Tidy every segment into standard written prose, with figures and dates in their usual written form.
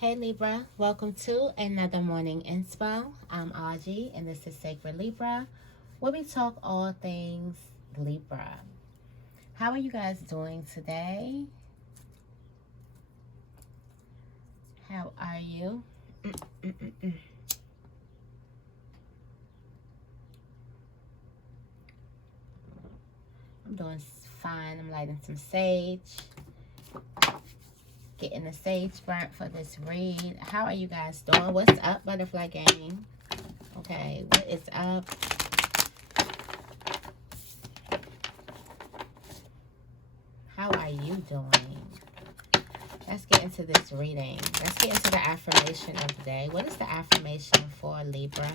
Hey Libra, welcome to another morning inspo. I'm Auji and this is Sacred Libra, where we talk all things Libra. How are you guys doing today? How are you? I'm doing fine. I'm lighting some sage. Getting the sage burnt for this read. How are you guys doing? What's up, Butterfly Gang? Okay, what is up? How are you doing? Let's get into this reading. Let's get into the affirmation of the day. What is the affirmation for Libra?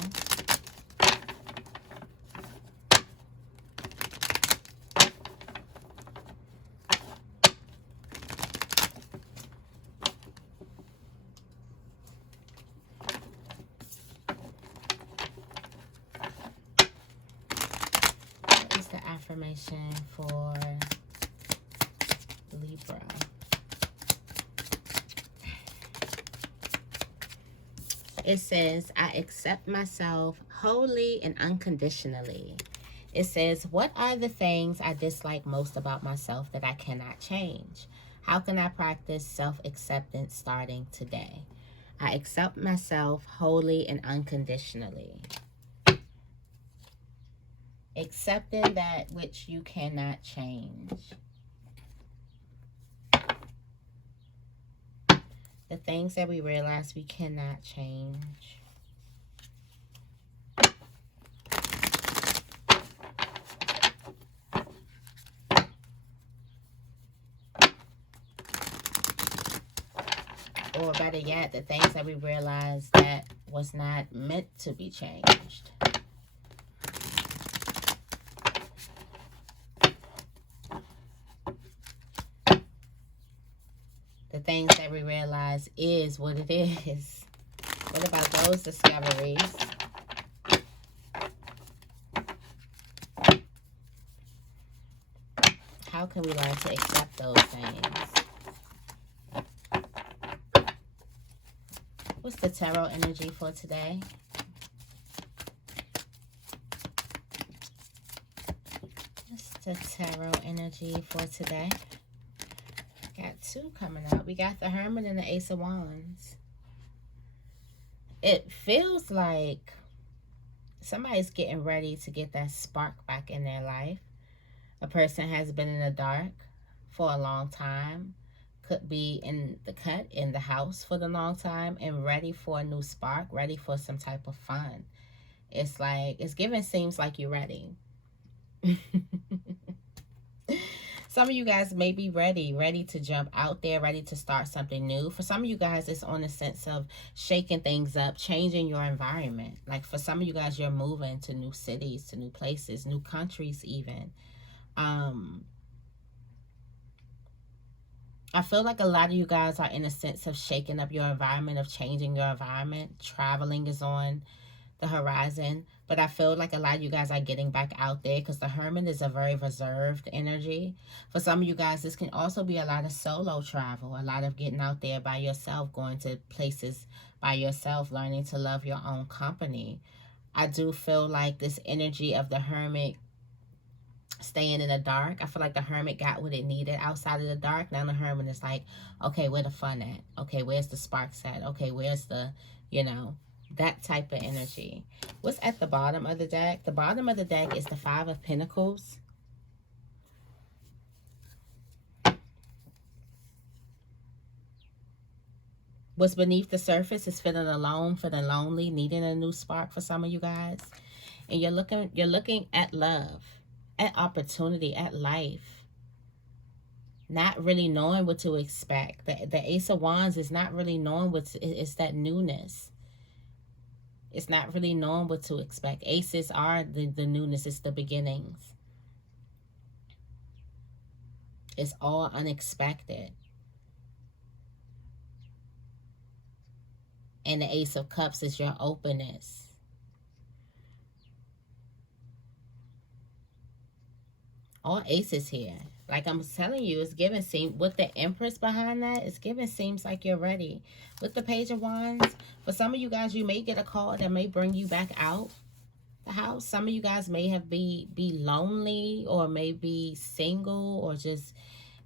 What is the affirmation for Libra? It says, I accept myself wholly and unconditionally. It says, what are the things I dislike most about myself that I cannot change? How can I practice self-acceptance starting today? I accept myself wholly and unconditionally. Accepting that which you cannot change. The things that we realize we cannot change. Or better yet, the things that we realize that was not meant to be changed. The things that we realize is what it is. What about those discoveries? How can we learn to accept those things? What's the tarot energy for today? What's the tarot energy for today? Got two coming out. We got the Hermit and the Ace of Wands. It feels like somebody's getting ready to get that spark back in their life. A person has been in the dark for a long time. Could be in the cut, in the house for the long time, and ready for a new spark, ready for some type of fun. It's like, it's giving seems like you're ready. Some of you guys may be ready to jump out there, ready to start something new. For some of you guys, it's on the sense of shaking things up, changing your environment. Like for some of you guys, you're moving to new cities, to new places, new countries even. I feel like a lot of you guys are in a sense of shaking up your environment, of changing your environment. Traveling is on the horizon. But I feel like a lot of you guys are getting back out there because the Hermit is a very reserved energy. For some of you guys, this can also be a lot of solo travel, a lot of getting out there by yourself, going to places by yourself, learning to love your own company. I do feel like this energy of the Hermit staying in the dark. I feel like the Hermit got what it needed outside of the dark. Now the Hermit is like, okay, where the fun at? Okay, where's the sparks at? Okay, where's the, you know, that type of energy. What's at the bottom of the deck? The bottom of the deck is the Five of Pentacles. What's beneath the surface is feeling alone, feeling lonely, needing a new spark for some of you guys. And you're looking at love, at opportunity, at life. Not really knowing what to expect. The Ace of Wands is not really knowing it's that newness. It's not really knowing what to expect. Aces are the newness. It's the beginnings. It's all unexpected. And the Ace of Cups is your openness. All aces here. Like I'm telling you, it's giving seem with the Empress behind that, it's giving seems like you're ready. With the Page of Wands, for some of you guys, you may get a call that may bring you back out the house. Some of you guys may have be lonely, or maybe single, or just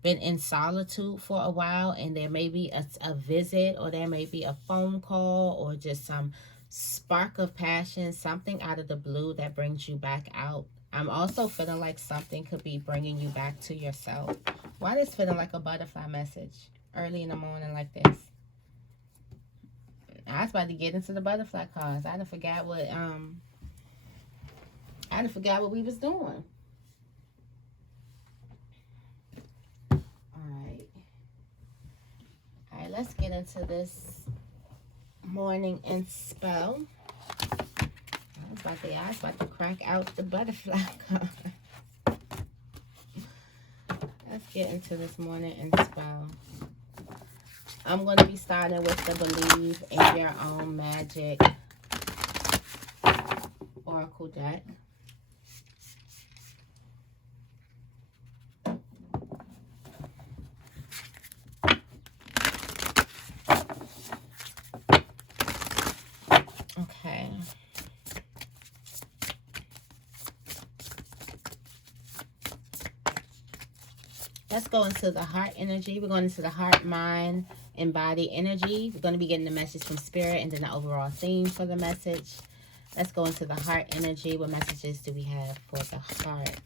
been in solitude for a while, and there may be a visit, or there may be a phone call, or just some spark of passion, something out of the blue that brings you back out. I'm also feeling like something could be bringing you back to yourself. Why is feeling like a butterfly message early in the morning like this? I was about to get into the butterfly cards. I done forgot what we was doing. Alright, let's get into this morning and spell. I was about to crack out the butterfly card. Let's get into this morning and spell. I'm going to be starting with the Believe in Your Own Magic Oracle deck. Okay. Let's go into the heart energy. We're going into the heart, mind, and body energy. We're going to be getting the message from Spirit and then the overall theme for the message. Let's go into the heart energy. What messages do we have for the heart?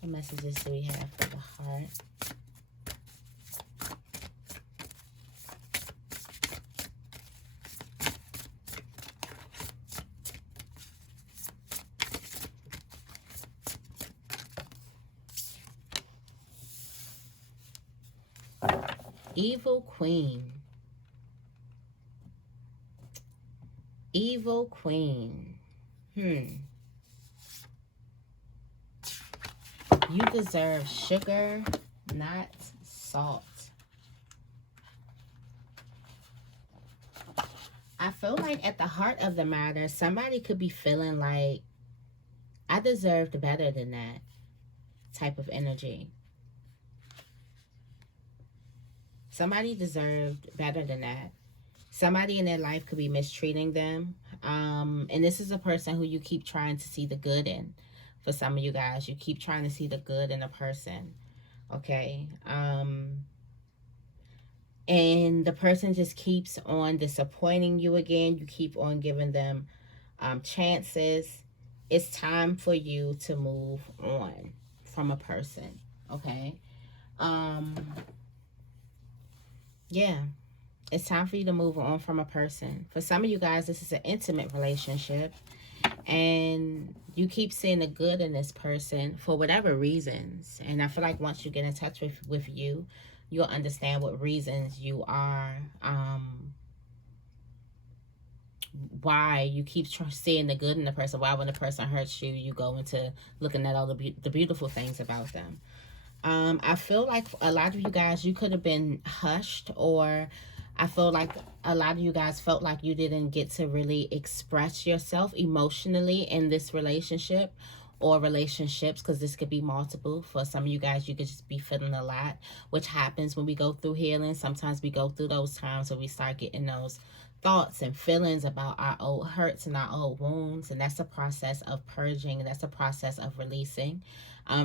What messages do we have for the heart? Evil Queen. Evil Queen. You deserve sugar, not salt. I feel like at the heart of the matter, somebody could be feeling like, I deserved better than that type of energy. Somebody deserved better than that. Somebody in their life could be mistreating them. And this is a person who you keep trying to see the good in. For some of you guys, you keep trying to see the good in a person. Okay. And the person just keeps on disappointing you again. You keep on giving them chances. It's time for you to move on from a person. Okay. Yeah. It's time for you to move on from a person. For some of you guys, this is an intimate relationship. And you keep seeing the good in this person for whatever reasons. And I feel like once you get in touch with you, you'll understand what reasons you are, why you keep seeing the good in the person. Why when the person hurts you, you go into looking at all the beautiful things about them. I feel like a lot of you guys, you could have been hushed, or I feel like a lot of you guys felt like you didn't get to really express yourself emotionally in this relationship or relationships, because this could be multiple. For some of you guys, you could just be feeling a lot, which happens when we go through healing. Sometimes we go through those times where we start getting those thoughts and feelings about our old hurts and our old wounds, and that's a process of purging, and that's a process of releasing.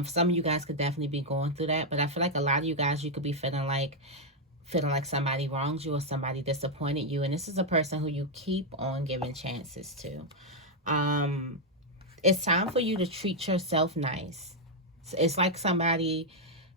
Some of you guys could definitely be going through that, but I feel like a lot of you guys, you could be feeling like somebody wronged you or somebody disappointed you, and this is a person who you keep on giving chances to. It's time for you to treat yourself nice. It's like somebody,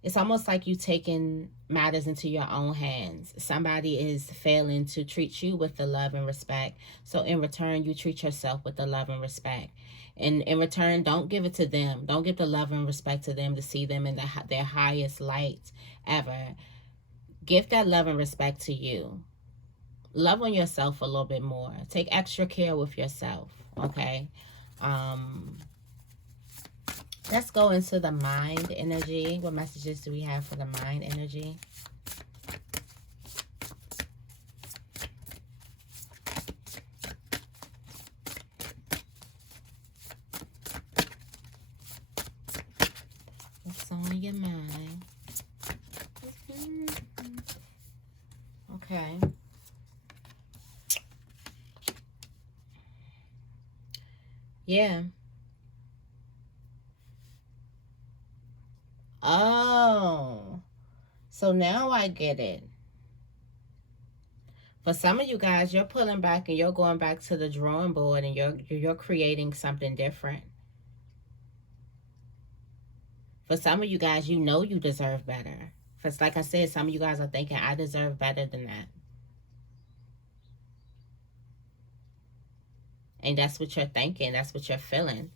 it's almost like you taking matters into your own hands. Somebody is failing to treat you with the love and respect, so in return, you treat yourself with the love and respect. And in return, don't give it to them. Don't give the love and respect to them to see them in their highest light ever. Give that love and respect to you. Love on yourself a little bit more. Take extra care with yourself, okay? Let's go into the mind energy. What messages do we have for the mind energy? Okay. Yeah. Oh. So now I get it. For some of you guys, you're pulling back and you're going back to the drawing board and you're creating something different. For some of you guys, you know you deserve better. Because like I said, some of you guys are thinking, I deserve better than that. And that's what you're thinking. That's what you're feeling.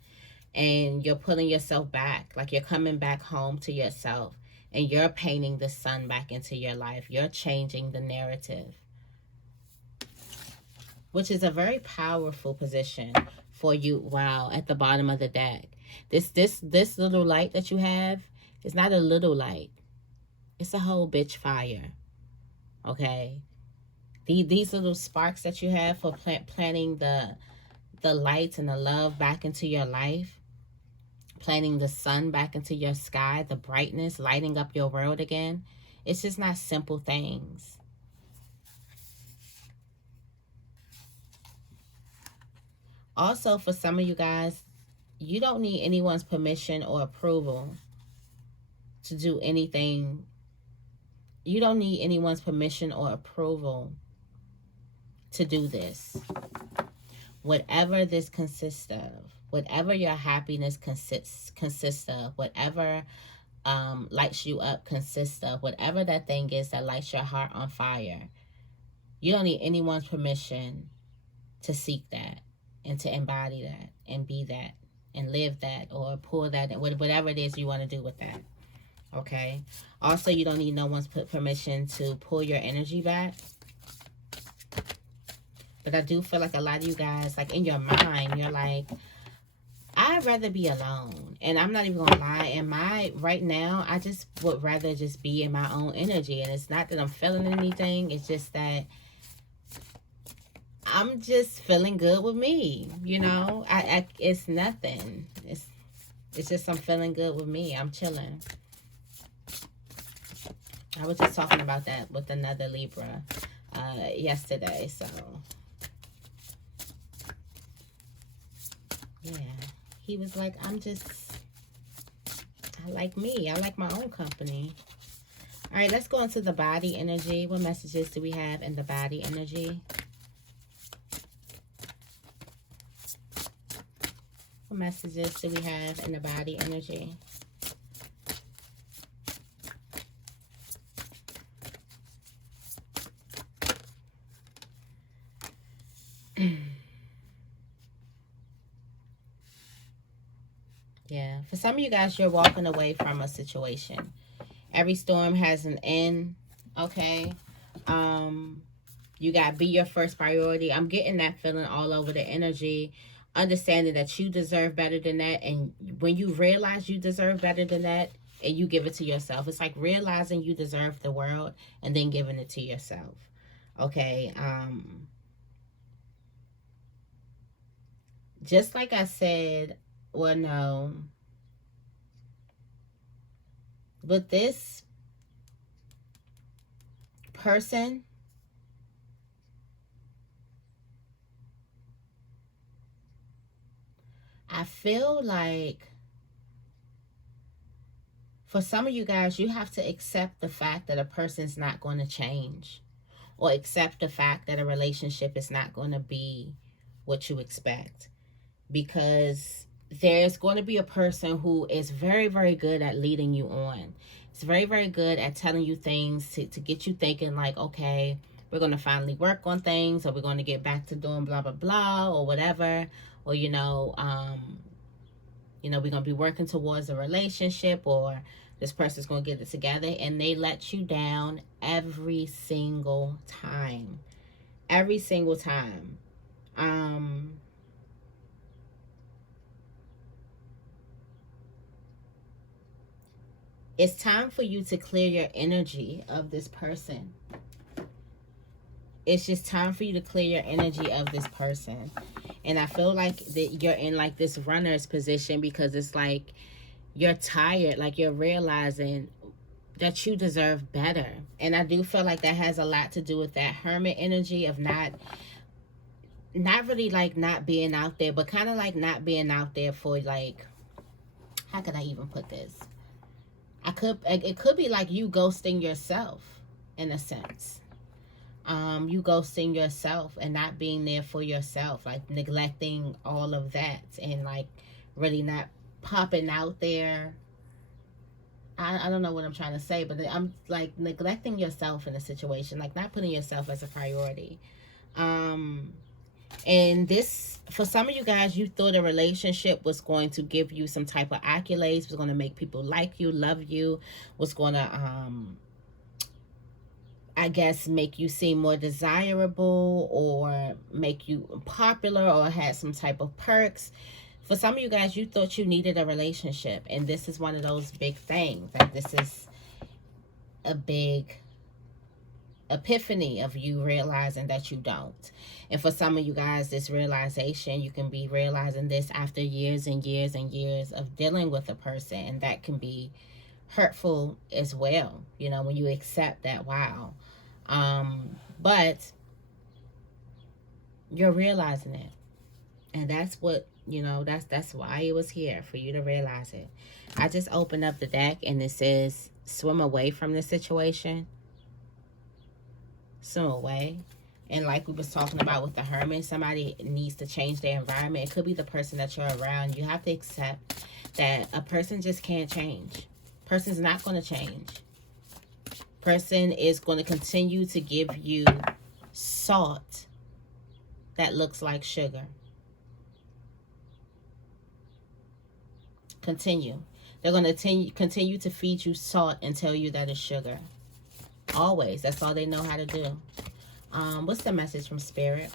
And you're pulling yourself back. Like you're coming back home to yourself. And you're painting the sun back into your life. You're changing the narrative. Which is a very powerful position for you. Wow, at the bottom of the deck. This little light that you have is not a little light. It's a whole bitch fire. Okay? These little sparks that you have for planting the lights and the love back into your life, planting the sun back into your sky, the brightness, lighting up your world again. It's just not simple things. Also, for some of you guys, you don't need anyone's permission or approval to do anything. You don't need anyone's permission or approval to do this. Whatever this consists of, whatever your happiness consists of, whatever lights you up consists of, whatever that thing is that lights your heart on fire, you don't need anyone's permission to seek that and to embody that and be that and live that or pull that, whatever it is you want to do with that. Okay? Also, you don't need no one's permission to pull your energy back. But I do feel like a lot of you guys, like in your mind, you're like, I'd rather be alone. And I'm not even going to lie. Right now, I just would rather just be in my own energy. And it's not that I'm feeling anything. It's just that I'm just feeling good with me. You know, it's nothing. It's just I'm feeling good with me. I'm chilling. I was just talking about that with another Libra yesterday. So, yeah. He was like, I like me. I like my own company. All right, let's go into the body energy. What messages do we have in the body energy? What messages do we have in the body energy? Yeah, for some of you guys, you're walking away from a situation. Every storm has an end, okay? You got to be your first priority. I'm getting that feeling all over the energy. Understanding that you deserve better than that. And when you realize you deserve better than that, and you give it to yourself. It's like realizing you deserve the world and then giving it to yourself. Okay? Just like I said, well, no. But this person, I feel like for some of you guys, you have to accept the fact that a person's not going to change, or accept the fact that a relationship is not going to be what you expect, because there's going to be a person who is very, very good at leading you on. It's very, very good at telling you things to get you thinking like, okay, we're going to finally work on things, or we're going to get back to doing blah, blah, blah, or whatever. Or, we're going to be working towards a relationship, or this person's going to get it together, and they let you down every single time. Every single time. It's time for you to clear your energy of this person. It's just time for you to clear your energy of this person. And I feel like that you're in like this runner's position, because it's like you're tired. Like you're realizing that you deserve better. And I do feel like that has a lot to do with that Hermit energy of not really like not being out there, but kind of like not being out there for like, how can I even put this? It could be like you ghosting yourself in a sense. You ghosting yourself and not being there for yourself, like neglecting all of that and like really not popping out there. I don't know what I'm trying to say, but I'm like neglecting yourself in a situation, like not putting yourself as a priority. And this, for some of you guys, you thought a relationship was going to give you some type of accolades, was going to make people like you, love you, was going to, I guess, make you seem more desirable or make you popular or had some type of perks. For some of you guys, you thought you needed a relationship, and this is one of those big things. Like, this is a big epiphany of you realizing that you don't. And for some of you guys, this realization, you can be realizing this after years and years and years of dealing with a person, and that can be hurtful as well, you know, when you accept that. Wow. But you're realizing it, and that's what, you know, that's why it was here, for you to realize it. I just opened up the deck and it says swim away from the situation. Swim away. And like we was talking about with the Hermit, somebody needs to change their environment. It could be the person that you're around. You have to accept that a person just can't change. Person's not going to change. Person is going to continue to give you salt that looks like sugar. Continue. They're going to continue to feed you salt and tell you that it's sugar. Always. That's all they know how to do. What's the message from Spirit?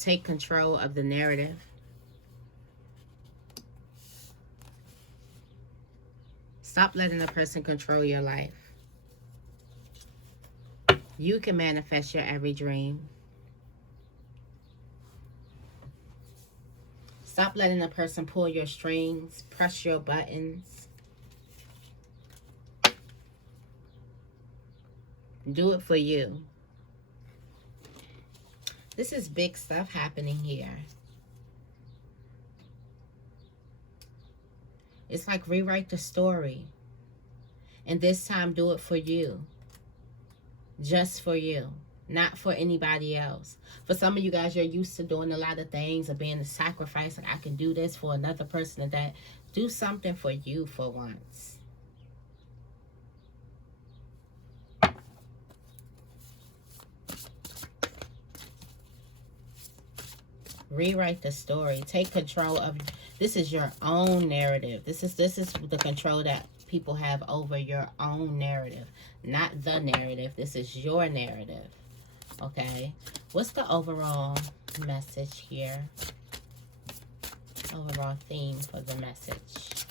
Take control of the narrative. Stop letting a person control your life. You can manifest your every dream. Stop letting a person pull your strings, press your buttons. Do it for you. This is big stuff happening here. It's like rewrite the story. And this time do it for you. Just for you. Not for anybody else. For some of you guys, you're used to doing a lot of things or being a sacrifice. Like, I can do this for another person and that. Do something for you for once. Rewrite the story. Take control of. This is your own narrative. This is the control that people have over your own narrative, not the narrative. This is your narrative. Okay, what's the overall message here? Overall theme for the message.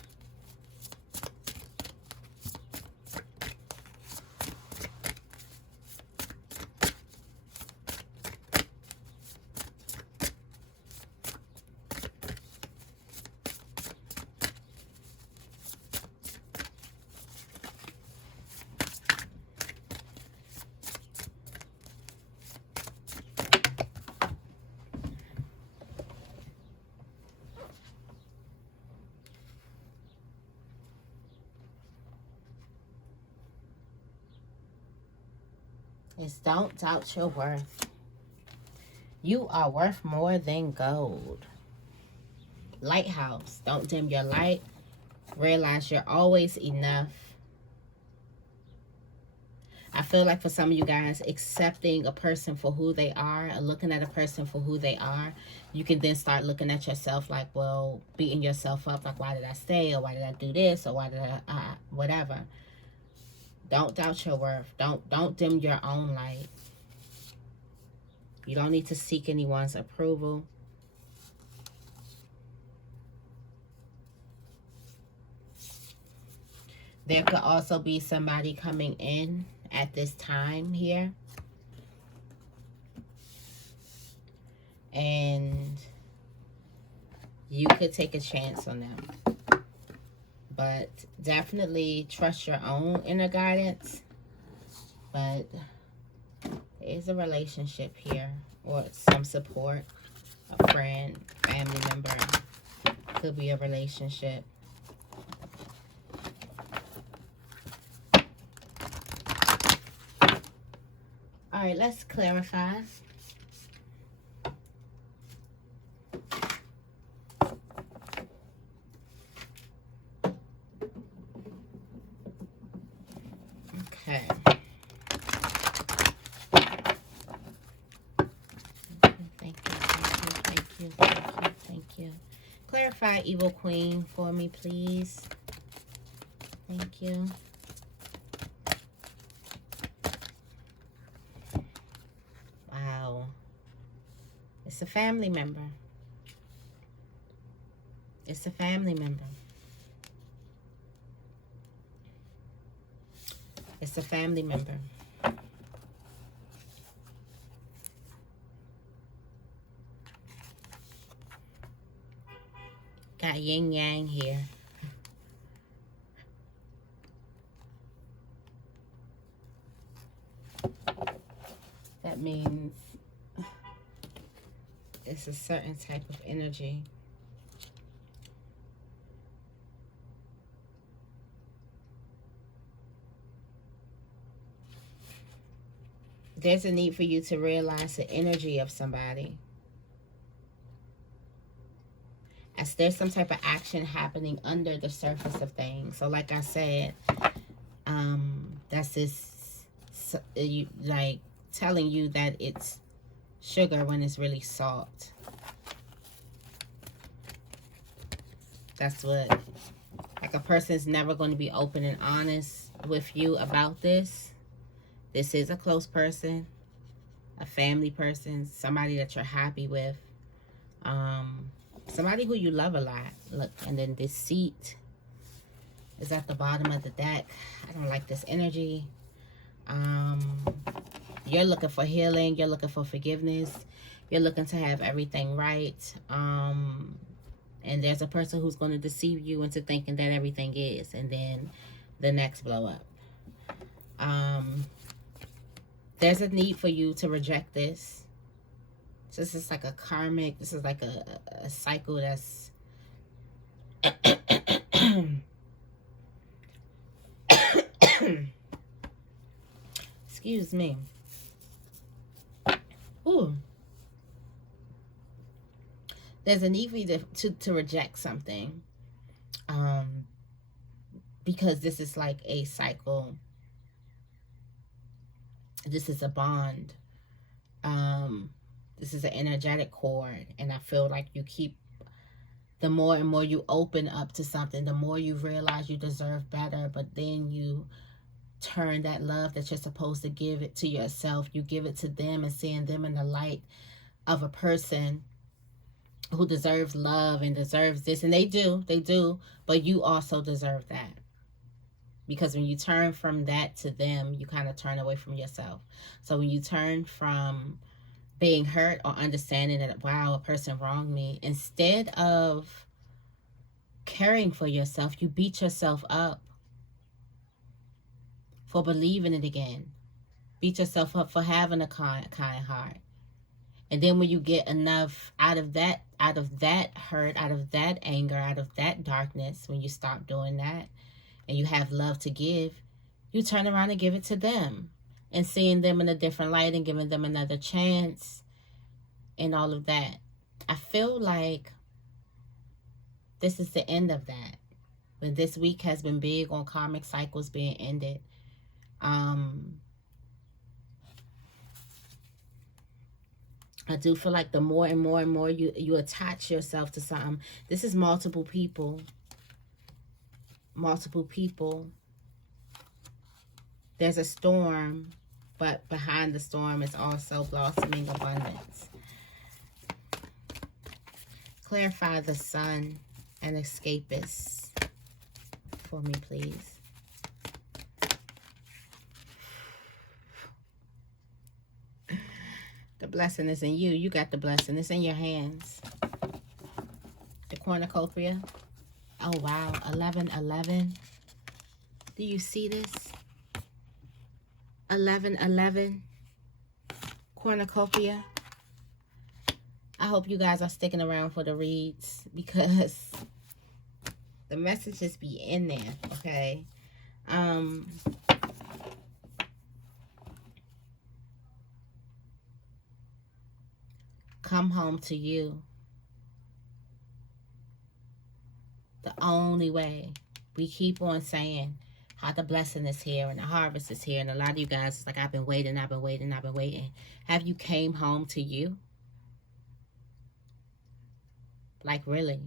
Is don't doubt your worth. You are worth more than gold. Lighthouse. Don't dim your light. Realize you're always enough. I feel like for some of you guys, accepting a person for who they are and looking at a person for who they are, you can then start looking at yourself like, well, beating yourself up like, why did I stay, or why did I do this, or why did I whatever. Don't doubt your worth. Don't dim your own light. You don't need to seek anyone's approval. There could also be somebody coming in at this time here. and you could take a chance on them. But definitely trust your own inner guidance. But there is a relationship here, or some support, a friend, family member. Could be a relationship. All right, let's clarify. Okay. Thank you. Clarify Evil Queen for me, please. Thank you. Wow. It's a family member. It's a family member. It's a family member. Got yin yang here. That means it's a certain type of energy. There's a need for you to realize the energy of somebody. As there's some type of action happening under the surface of things. So like I said, that's this, like telling you that it's sugar when it's really salt. That's what, like, a person's never going to be open and honest with you about this. This is a close person, a family person, somebody that you're happy with, somebody who you love a lot. Look, and then deceit is at the bottom of the deck. I don't like this energy. You're looking for healing. You're looking for forgiveness. You're looking to have everything right. And there's a person who's going to deceive you into thinking that everything is, and then the next blow up. There's a need for you to reject this. So this is like a karmic, this is like a cycle that's excuse me. Ooh. There's a need for you to reject something. Because this is like a cycle. This is a bond. This is an energetic cord, and I feel like you keep, the more and more you open up to something, the more you realize you deserve better, but then you turn that love that you're supposed to give it to yourself, you give it to them, and seeing them in the light of a person who deserves love and deserves this, and they do, but you also deserve that. Because when you turn from that to them, you kind of turn away from yourself. So when you turn from being hurt or understanding that, wow, a person wronged me, instead of caring for yourself, you beat yourself up for believing it again. Beat yourself up for having a kind heart. And then when you get enough out of that hurt, out of that anger, out of that darkness, when you stop doing that and you have love to give, you turn around and give it to them, and seeing them in a different light and giving them another chance and all of that. I feel like this is the end of that. But this week has been big on karmic cycles being ended. I do feel like the more and more and more you attach yourself to something. This is multiple people. Multiple people. There's a storm, but behind the storm is also blossoming abundance. Clarify the sun and escapists for me, please. The blessing is in you. You got the blessing. It's in your hands. The cornucopia. Oh, wow. 1111. Do you see this? 1111. Cornucopia. I hope you guys are sticking around for the reads because the messages be in there, okay? Come home to you. The only way. We keep on saying how the blessing is here and the harvest is here. And a lot of you guys, it's like, I've been waiting, I've been waiting, I've been waiting. Have you came home to you? Like, really?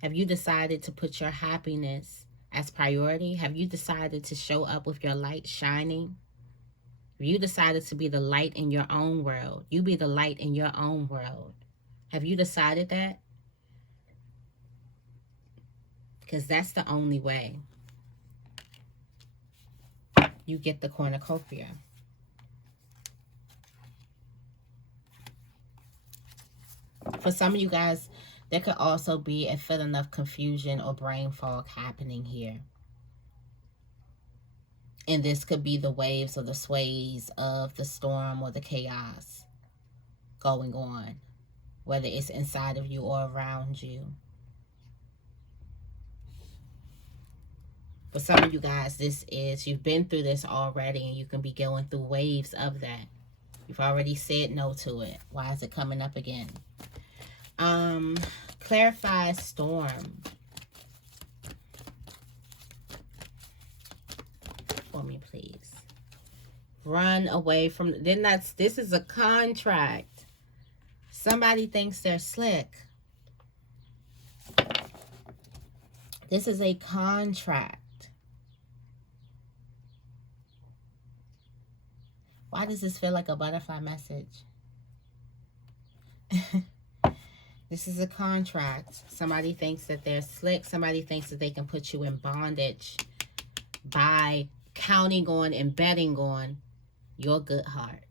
Have you decided to put your happiness as priority? Have you decided to show up with your light shining? Have you decided to be the light in your own world? You be the light in your own world. Have you decided that? Because that's the only way you get the cornucopia. For some of you guys, there could also be a feeling of confusion or brain fog happening here. And this could be the waves or the sways of the storm or the chaos going on, whether it's inside of you or around you. For some of you guys, this is, you've been through this already and you can be going through waves of that. You've already said no to it. Why is it coming up again? Clarify storm. For me, please. Run away from, then this is a contract. Somebody thinks they're slick. This is a contract. Why does this feel like a butterfly message? This is a contract. Somebody thinks that they're slick. Somebody thinks that they can put you in bondage by counting on and betting on your good heart.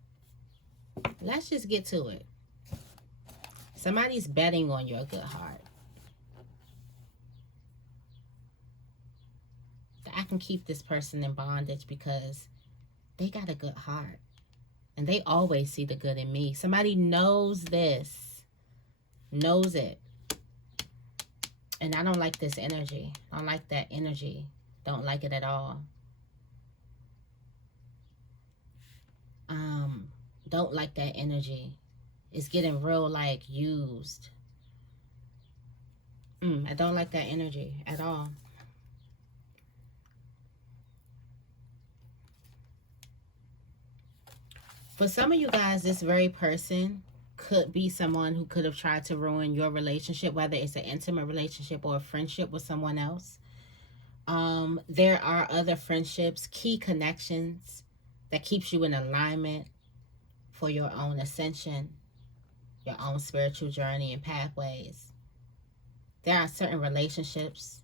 Let's just get to it. Somebody's betting on your good heart. I can keep this person in bondage because they got a good heart. And they always see the good in me. Somebody knows this. Knows it. And I don't like this energy. I don't like that energy. Don't like it at all. Don't like that energy. It's getting real, like, used. I don't like that energy at all. For some of you guys, this very person could be someone who could have tried to ruin your relationship, whether it's an intimate relationship or a friendship with someone else. There are other friendships, key connections that keeps you in alignment for your own ascension, your own spiritual journey and pathways. There are certain relationships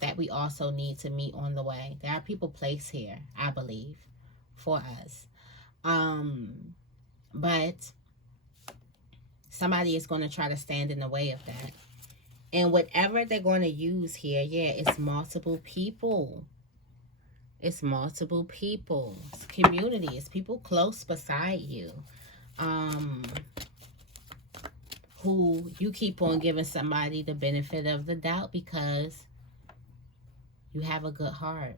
that we also need to meet on the way. There are people placed here, I believe, for us. But somebody is going to try to stand in the way of that. And whatever they're going to use here, yeah, it's multiple people. It's multiple people. It's community. It's people close beside you. Who you keep on giving somebody the benefit of the doubt because you have a good heart.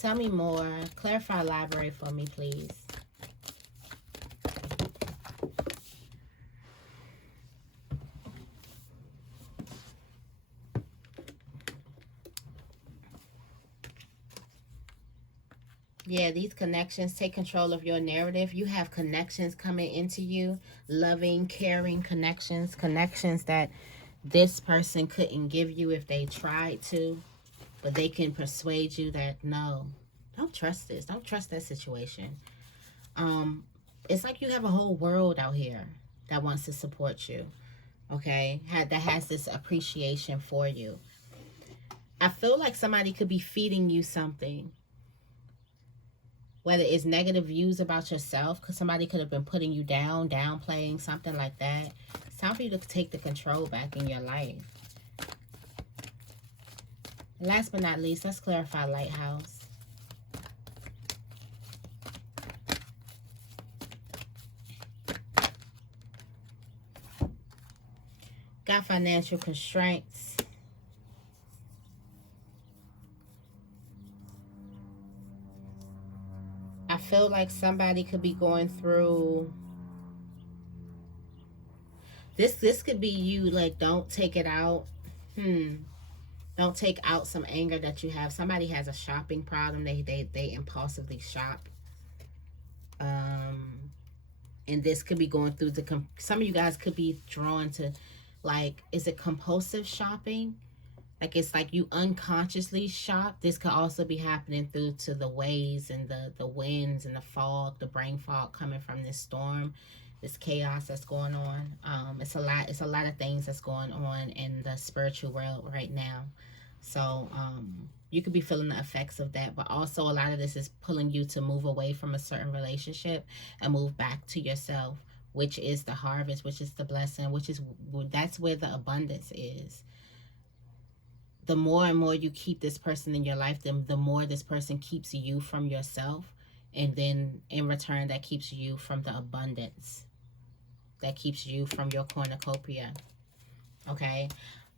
Tell me more. Clarify library for me, please. Yeah, these connections, take control of your narrative. You have connections coming into you. Loving, caring connections. Connections that this person couldn't give you if they tried to. But they can persuade you that, no, don't trust this. Don't trust that situation. It's like you have a whole world out here that wants to support you, okay? That has this appreciation for you. I feel like somebody could be feeding you something, whether it's negative views about yourself, because somebody could have been putting you down, downplaying, something like that. It's time for you to take the control back in your life. Last but not least, let's clarify Lighthouse. Got financial constraints. I feel like somebody could be going through this could be you, like, don't take it out. Don't take out some anger that you have. Somebody has a shopping problem. They impulsively shop. And this could be going through some of you guys could be drawn to, like, is it compulsive shopping? Like, it's like you unconsciously shop. This could also be happening through to the waves and the winds and the fog, the brain fog coming from this storm, this chaos that's going on. It's a lot of things that's going on in the spiritual world right now. So you could be feeling the effects of that, but also a lot of this is pulling you to move away from a certain relationship and move back to yourself, which is the harvest, which is the blessing, that's where the abundance is. The more and more you keep this person in your life, the more this person keeps you from yourself. And then in return, that keeps you from the abundance. That keeps you from your cornucopia. Okay?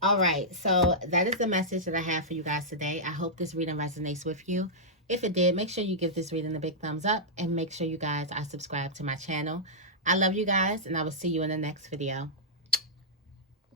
All right. So that is the message that I have for you guys today. I hope this reading resonates with you. If it did, make sure you give this reading a big thumbs up. And make sure you guys are subscribed to my channel. I love you guys, and I will see you in the next video.